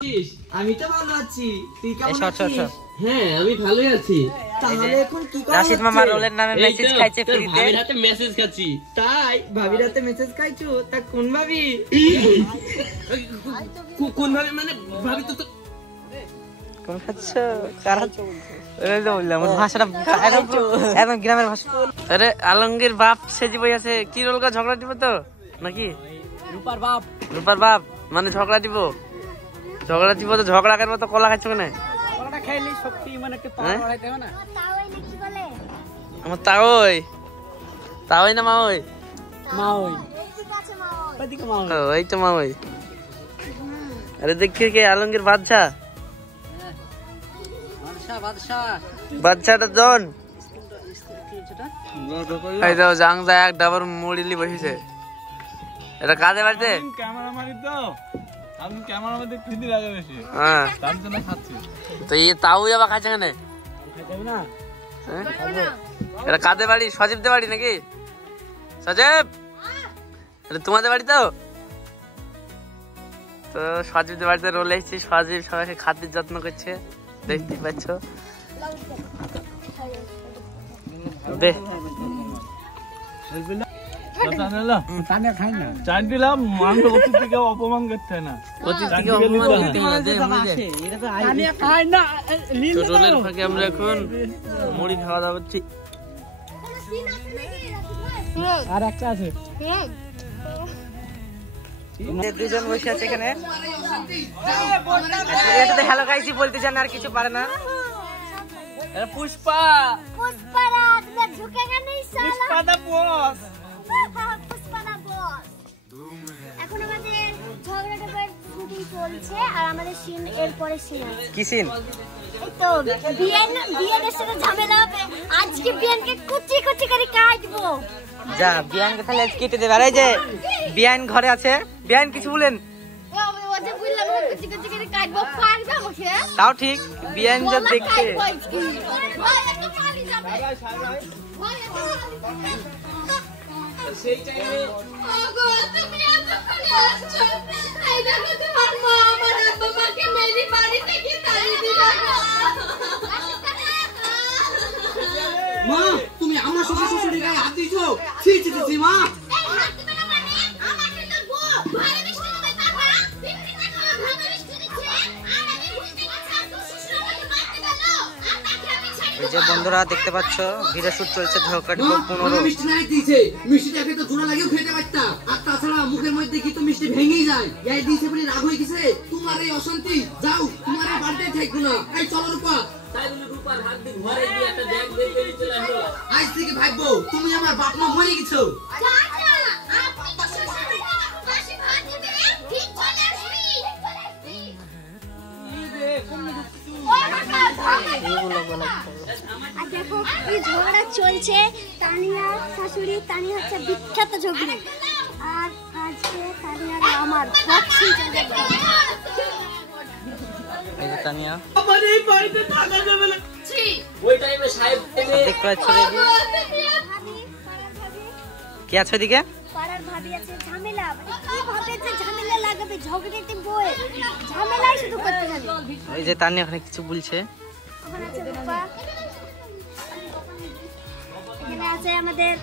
আমি তো ভালো আছি, তুই কেমন আছিস? হ্যাঁ আমি ভালোই আছি। তাহলে এখন কি করা? রাশিদ মামা রোলের নামে মেসেজ খাইছে ফ্রিতে। ভাবির হাতে মেসেজ খাচ্ছি। তাই ভাবির হাতে মেসেজ খাইছো? তা কোন ভাবি? কোন ভাবি মানে? ভাবি তো কোন খাচ্ছো? কারা এই তো বললাম ভাষাটা একদম গ্রামের ভাষা। আরে আলমগীর বাপ সেজি বই আছে, কি রোল কা ঝগড়া দিব তো নাকি? রূপার বাপ। রূপার বাপ মানে ঝগড়া দিব, ঝগড়া দিব তো ঝগড়া করবো তো কলা খাচ্ছ কেন? কলাটা খাইলি শক্তি মানে একটু পাওয়ার বাড়াইতে হবে না? আমার তাওই তাওই না মাওই? মাওই ওইদিকে মাওই। ওই তো মাওই। আরে দেখি কে আলমগীর বাদশা, বাদশাটা জন এই তো জাংজা এক ডাবর মুড়িলি বসেছে। এটা কাজে বাড়িতে ক্যামেরাম্যানই তো আমি ক্যামেরাম্যান দেখতে খিদে লাগে বেশি, হ্যাঁ তার জন্য খাচ্ছি। তো এই তাওই আবার খাচ্ছে কেন? এটা কাদের বাড়ি? সজীবদের বাড়ি নাকি? সজীব এটা তোমাদের বাড়ি তো? তো সজীবদের বাড়িতে রোল এসেছি, সজীব সবাইকে খাদ্যের যত্ন করছে, দেখতে পাচ্ছ। দে চাট দিলাম, মাংস অতিথিকে অপমান করতে হয় না। অতিথিকে অপমান করতে হয় না, দে মুড়ি দে। তো রোলের ফাঁকে আমরা এখন মুড়ি খাওয়া দাওয়া করছি। আর একটা আছে। দুজন বসে আছে এখানে, এটাতে হ্যালো গাইসই বলতে জানে আর কিছু পারে না। পুষ্পা পুষ্পারাজ না ঝুঁকেগা নেই সালা। পুষ্পাদা বস, পুষ্পাদা বস। এখন আমাদের ঝগড়াটার শুটিং চলছে আর আমাদের সিন এর পরে সিন আছে। কি সিন? এই তো বিয়ানের সাথে ঝামেলা হবে। আজকে বিয়ানকে কুচি কুচি করে কাটবো। যা বিয়ানকে তাহলে আজ কেটে দেবে। আর এই যে বিয়ান ঘরে আছে, বিয়ান কিছু বলেন? ওটা বললাম কুচি কুচি করে কাটবো, পারবে আমাকে? তাও ঠিক, বিয়ান যা দেখতে সেই টাইমে ওগো তুমি এতক্ষণে আসছো। এই দেখো তোমার মা আমার আব্বাকে মেরি বাড়ি থেকে তাড়িয়ে দিল। মা তুমি আমার শ্বশুর শাশুড়ির গায়ে হাত দিছো? ছি ছি ছি মা। এই হাত দিবে না মানে আমাকে তো বউ ভাই মিষ্টি দিবে তারপর বিক্রি টাকা ভাগ মিষ্টি দিচ্ছে আর আমি বুঝতে পারছি আর তো শ্বশুর আমাকে মারতে গেল আর তাকে আমি ছেড়ে এই যে বন্ধুরা দেখতে পাচ্ছ ভিডিও শুট চলছে ঝগড়াটি মা, 15। আমার মিষ্টি নাই দিয়েছে, মিষ্টিটাকে তো জোড়া লাগিয়েও খেতে পারতা। আর তাছাড়া মুখের মধ্যে কি তো মিষ্টি ভেঙেই যায়। এই দিয়েছে বলে রাগ হয়ে গেছে তোমার এই অশান্তি। যাও তোমার এই বাড়িতে থাকবো না। এই চলো রূপা। তাই বলে রূপার হাত দিয়ে ঘরে গিয়ে একটা ব্যাগ বের করে চলে আসলো। আজ থেকে ভাববো তুমি আমার বাপ মা মরে গেছো। যা যা আপনি তো শ্বশুর বাসি ভাত দিবে ঠিক চলে আসবি। আর দেখো এই ঝগড়া চলছে। তানিয়া শাশুড়ি, তানিয়া হচ্ছে বিখ্যাত ঝগড়ি। আর আজকে তানিয়ার আমার বক্সিং চলছে। এই যে তানিয়া আমার এই বাড়িতে থাকা যাবে না। ছি ওই টাইমে সাহেব দেখতে পাচ্ছ এই যে কি আছে ওইদিকে? পাড়ার ভাবি আছে ঝামেলা। কি ভাবে যে ঝামেলা লাগাবে? ঝগড়াতে বই ঝামেলাই শুধু করতে জানে। ওই যে তানিয়া ওখানে কিছু বলছে। ওখানে আছে রূপা, এখানে আছে আমাদের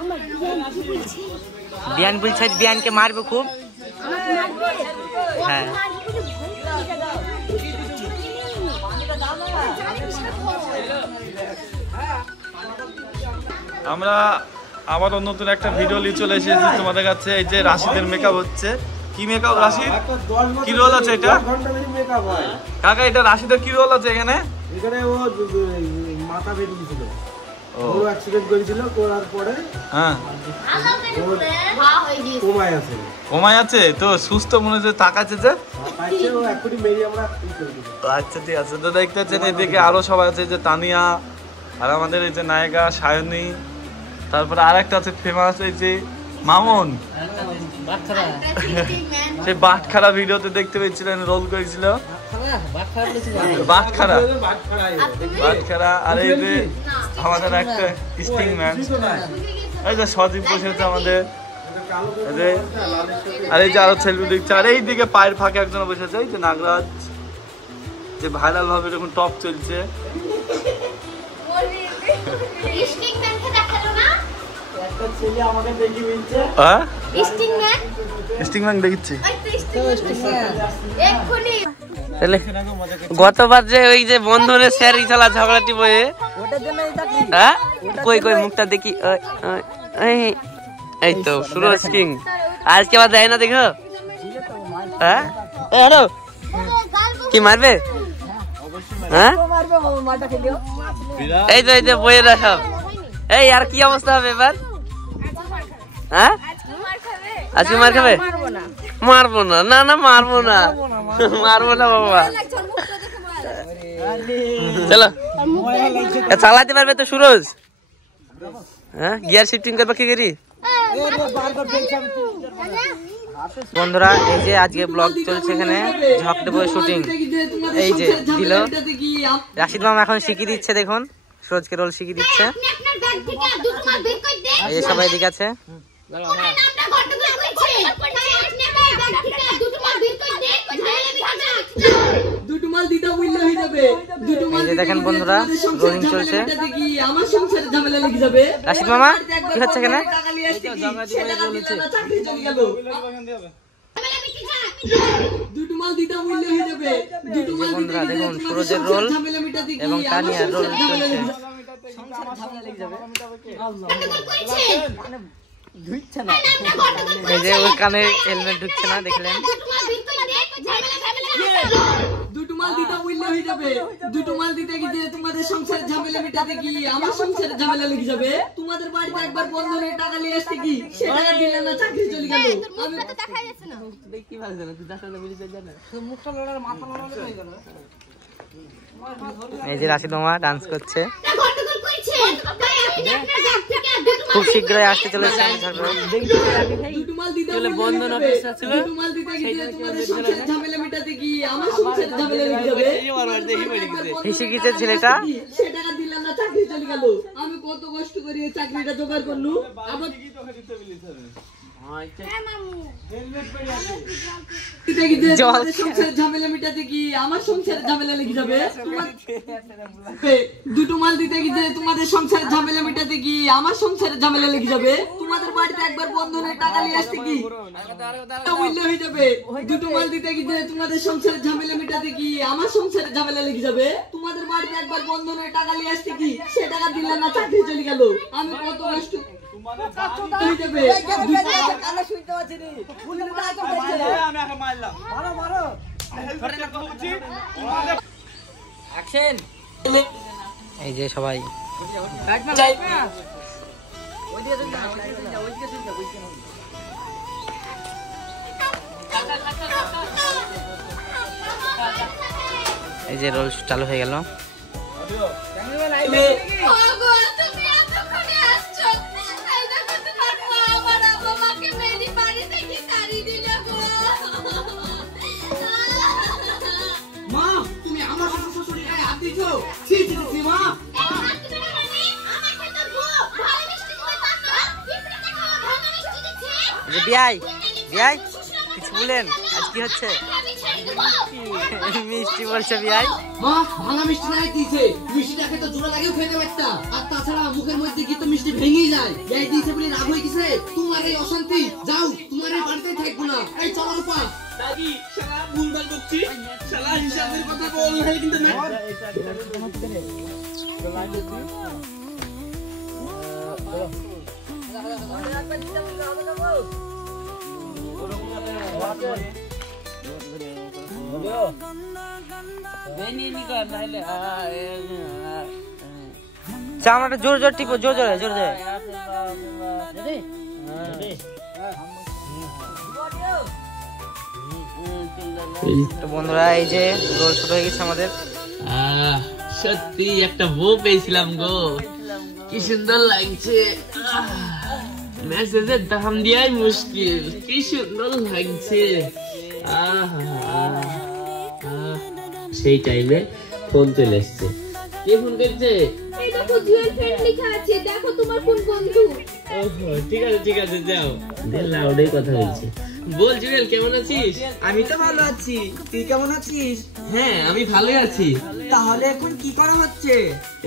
আমার বিয়ান কি বলছে? বিয়ান বলছে বিয়ানকে মারবে খুব। আমাকে মারবে? হ্যাঁ। আমরা আবারও নতুন একটা ভিডিও নিয়ে চলে এসেছি তোমাদের কাছে। এই যে রাশিদের মেকআপ হচ্ছে। কি মেকআপ রাশিদ? কি রোল আছে এটা? কাকা এটা রাশিদের কি রোল আছে এখানে? এখানে ও মাথা বেরিয়ে গেছিল, ও অ্যাক্সিডেন্ট করেছিল, করার পরে হ্যাঁ কোমায় আছে। কোমায় আছে তো? সুস্থ মনে হচ্ছে, তাকাচ্ছে যে পাইছে ও এখনই মেরি আমরা ই করে দিই। আচ্ছা ঠিক আছে। তো দেখতে পাচ্ছেন এদিকে আরো সবাই আছে, যে তানিয়া আর আমাদের এই যে নায়িকা সায়নী, তারপরে আরেকটা আছে ফেমাস এই যে মামুন, সেই বাটখারা ভিডিওতে দেখতে পেয়েছিলেন, রোল করেছিল বাটখারা। আর এই যে আমাদের একটা স্টিং ম্যান, এই যে সজীব বসেছে আমাদের। আর এই যে আরো ছেলে দেখছে, আর এইদিকে পায়ের ফাঁকে একজন বসে আছে, এই যে নাগরাজ, যে ভাইরাল ভাবে এরকম টপ চলছে। গতবার যে ওই যে বন্ধনের স্যার ইছালা ঝগড়াটি বয়ে, হ্যাঁ কই কই মুখটা দেখি, এই তো সুরজ কিং আজকে আবার দেয় না দেখো। হ্যাঁ হ্যালো কি মারবে? হ্যাঁ এই তো বইয়ে রাখা। এই আর কি অবস্থা হবে এবার? হ্যাঁ আজকে মার খাবে? মারবো না, না না মারবো না, মারবো না বাবা। চলো চালাতে পারবে তো সুরজ? হ্যাঁ গিয়ার শিফটিং করবা কি করি? বন্ধুরা এই যে আজকে ব্লগ চলছে, এখানে ঝকটে বই শুটিং। এই যে দিল রাশিদ মামা এখন শিখিয়ে দিচ্ছে, দেখুন সুরজকে রোল শিখিয়ে দিচ্ছে। এই যে সবাই এদিকে আছে। দেখেন বন্ধুরা রোলিং চলছে। রাশিদ মামা কি হচ্ছে এখানে? বন্ধুরা দেখুন সুরজের রোল এবং তানিয়ার রোল চলছে। এই যে ওর কানে হেলমেট ঢুকছে না, দেখলেন? দুটো মাল দিতে বললে হয়ে যাবে। দুটো মাল দিতে গিয়ে তোমাদের সংসারের ঝামেলা মেটাতে কি আমার সংসারের ঝামেলা লেগে যাবে। তোমাদের বাড়িতে একবার বন্ধনের টাকা নিয়ে আসতে কি সে টাকা দিলে না, চাকরি চলে গেল। আমি তো দেখাই যাচ্ছে না, দেখি ভালো জানা তুই দাঁড়ালে বলি জানা মুখটা লড়ার মাথা লড়ালে হয়ে গেল। এই যে রাশিদ মামা ডান্স করছে, খুব শীঘ্রই আসতে চলেছে। ছেলেটা আমি কত কষ্ট করে চাকরিটা জোগাড় করলু, ঝামেলা মিটাতে কি আমার সংসারের ঝামেলা লেগে যাবে। দুটো মাল দিতে গিয়ে তোমাদের সংসারের ঝামেলা মিটাতে কি আমার সংসারের ঝামেলা লেগে যাবে। তোমাদের বাড়িতে একবার বন্ধনের টাকা নিয়ে আসতে কি বললে হয়ে যাবে। দুটো মাল দিতে গিয়ে তোমাদের সংসারের ঝামেলা মিটাতে কি আমার সংসারের ঝামেলা লেগে যাবে। তোমাদের বাড়িতে একবার বন্ধনের টাকা নিয়ে আসতে কি সে টাকা দিলে না, চাকরি চলে গেল। আমি কত কষ্ট এই যে সবাই এই যে রোল চালু হয়ে গেল। মা তুমি আমার শ্বশুরের গায়ে হাত দিছো, ছি ছি ছি মা। বিয়াই বিয়াই কিছু বলেন, আজ কি হচ্ছে? মিষ্টি বলছে বিয়াই। মা ভাঙা মিষ্টি নাই দিয়েছে, মিষ্টিটাকে তো জোড়া লাগেও খেতে পারতা। আর তাছাড়া মুখের মধ্যে কি তো মিষ্টি ভেঙেই যায়। এই দিয়েছে বলে রাগ হয়ে গেছে। তোমার এই অশান্তি, যাও তোমার এই বাড়িতে থাকবো না। এই চলো রূপা। দাদি শালা ভুলভাল বকছি, শালা হিসাবের কথা বল নাই কিন্তু না। চামড়াটা জোর জোর টিপো, জোর জোরে জোর জোরে। তো বন্ধুরা এই যে রোল শুরু হয়ে গেছে আমাদের। সত্যি একটা বউ পেয়েছিলাম গো, কি সুন্দর লাগছে। মেসেজের দাম দেওয়াই মুশকিল, কি সুন্দর লাগছে। সেই টাইমে ফোন চলে এসছে। কে ফোন করছে? এই দেখো জুয়েল ফ্রেন্ড লেখা আছে, দেখো তোমার কোন বন্ধু। ওহো, ঠিক আছে যাও। লাউডে কথা বলছে। বল জুয়েল, কেমন আছিস? আমি তো ভালো আছি, তুই কেমন আছিস? হ্যাঁ, আমি ভালোই আছি। তাহলে এখন কি করা হচ্ছে?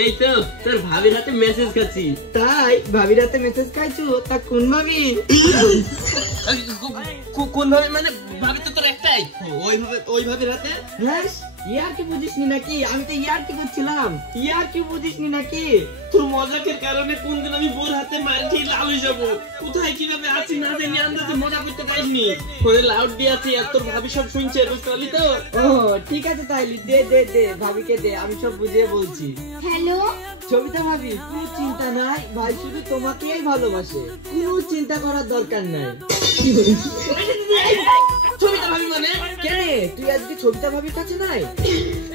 এই তো তোর ভাবির হাতে মেসেজ খাচ্ছি। তাই ভাবির হাতে মেসেজ খাইছো? তা কোন ভাবি? কোন ভাবে মানে? ভাবি তো তোর একটাই, ওই ভাবির হাতে। হ্যাঁ, ইয়ার কি বুঝিসনি নাকি? আমি তো ইয়ার কি করছিলাম। ইয়ার কি বুঝিসনি নাকি? তোর মজাকের কারণে কোনদিন আমি বোর হাতে মার খেয়ে লাল হয়ে যাবো। কোথায় কিভাবে আছি না জানি আন্দাজে মজা করতে পারিনি। ফোনে লাউড দিয়ে আছি আর তোর ভাবি সব শুনছে, বুঝতে পারলি তো? ও ঠিক আছে, তাইলে দে ভাবিকে দে, আমি সব বুঝিয়ে বলছি। হ্যালো, সবিতা ভাবি, কোনো চিন্তা নাই, ভাই শুধু তোমাকেই ভালোবাসে, কোনো চিন্তা করার দরকার নাই। ছবিটা ভাবি মানে? কেন তুই আজকে সবিতা ভাবির কাছে নাই?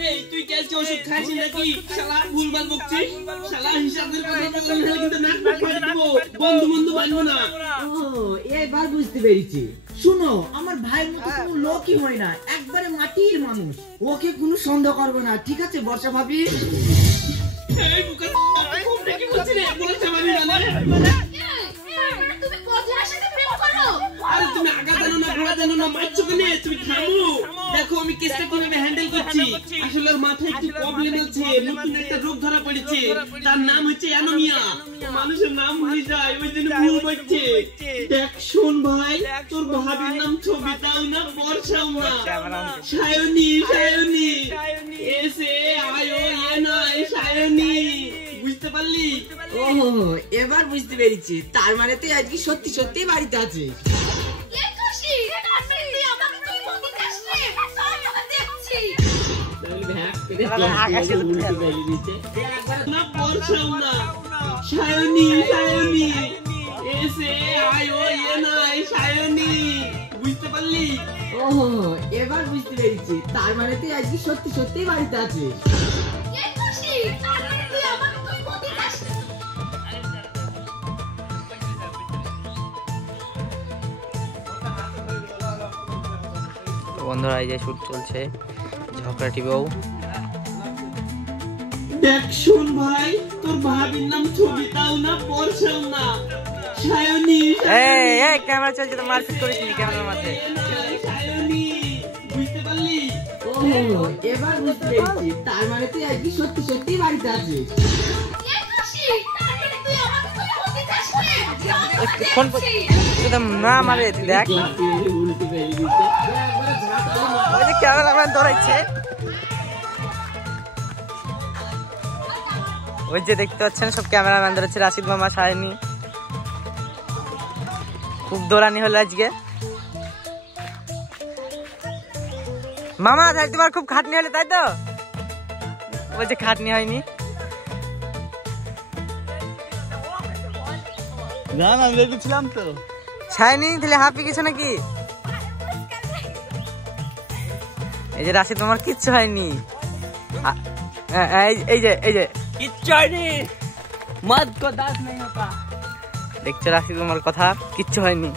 এই তুই ক্যালসি ওষুধ খাইছিস নাকি? শালা ভুলভাল বকছিস। শালা হিসাবের কথা বললে কিন্তু নাক মুখ ফাটিয়ে দেবো। বন্ধু বানবো না। ও এবার বুঝতে পেরেছি। শুনো, আমার ভাইয়ের মতো কোনো লোকই হয় না, একবারে মাটির মানুষ, ওকে কোনো সন্দেহ করবো না, ঠিক আছে বর্ষা ভাবি? এই বুকা খুব দেখি বলছি রে, বলছে ভাবি মানে? তুমি পদ্মার সাথে প্রেম করো? আরে তুমি আগা জানো না ঘোড়া জানো না, মারছো কেন? তুমি থামো। দেখো আমি কেসটা কিভাবে হ্যান্ডেল করছি। আসলে ওর মাথায় একটু প্রবলেম আছে, নতুন একটা রোগ ধরা পড়েছে, তার নাম হচ্ছে অ্যানোমিয়া। মানুষের নাম ভুলে যায়, ওই জন্য ভুল করছে। দেখ শোন ভাই, তোর ভাবির নাম ছবিতাও না, বর্ষাও না, সায়নী। এসে আয়ো এ নয়, সায়নী। বুঝতে পারলি? ও এবার বুঝতে পেরেছি, তার মানে তুই আজকে সত্যি সত্যি বাড়িতে আছিস। এই খুশি, তার মানে তুই আমাকে তুই বলতে চাস রে? আমি তোকে দেখছি। তাহলে ভ্যাক করে আকাশে উল্টে বেরিয়ে দিতে। না বর্ষাও না, সায়নী। এসে আয়ো এ নয়, সায়নী। বুঝতে পারলি? ও এবার বুঝতে পেরেছি, তার মানে তুই আজকে সত্যি সত্যি বাড়িতে আছিস। এই খুশি, তার মানে তুই আমাকে তুই বলতে চাস? তো বন্ধুরা, এই যে শুট চলছে ঝগড়াটি বউ। দেখ শোন ভাই, তোর ভাবির নাম ছবিতাও না, বর্ষাও না, সায়নী। এই ক্যামেরা চলছে, তো মারপিট করিস নি ক্যামেরার মাঝে। সায়নী, বুঝতে পারলি? ও এবার বুঝতে পেরেছি, তার মানে তুই আজকে সত্যি সত্যি বাড়িতে আছিস। এই খুশি, তার মানে তুই আমাকে তুই বলতে চাস রে? ফোন না মারে, তুই দেখ উল্টে বেরিয়ে দিতে। ওই যে ক্যামেরাম্যান দৌড়াচ্ছে, ওই যে দেখতে পাচ্ছেন সব ক্যামেরাম্যান দৌড়াচ্ছে, রাশিদ মামা, সায়নী। খুব দৌড়ানি হলো আজকে মামা, তাই তোমার খুব খাটনি হলো তাই তো? ওই যে খাটনি হয়নি না, আমি রেডি ছিলাম তো। সায়নী, তাহলে হাঁপি কিছু নাকি? এই যে রাশিদ তোমার কিচ্ছু হয়নি। এই যে কিচ্ছু হয়নি, মদ কো দাঁত নেই হতা। দেখছো রাশিদ তোমার কথা, কিচ্ছু হয়নি।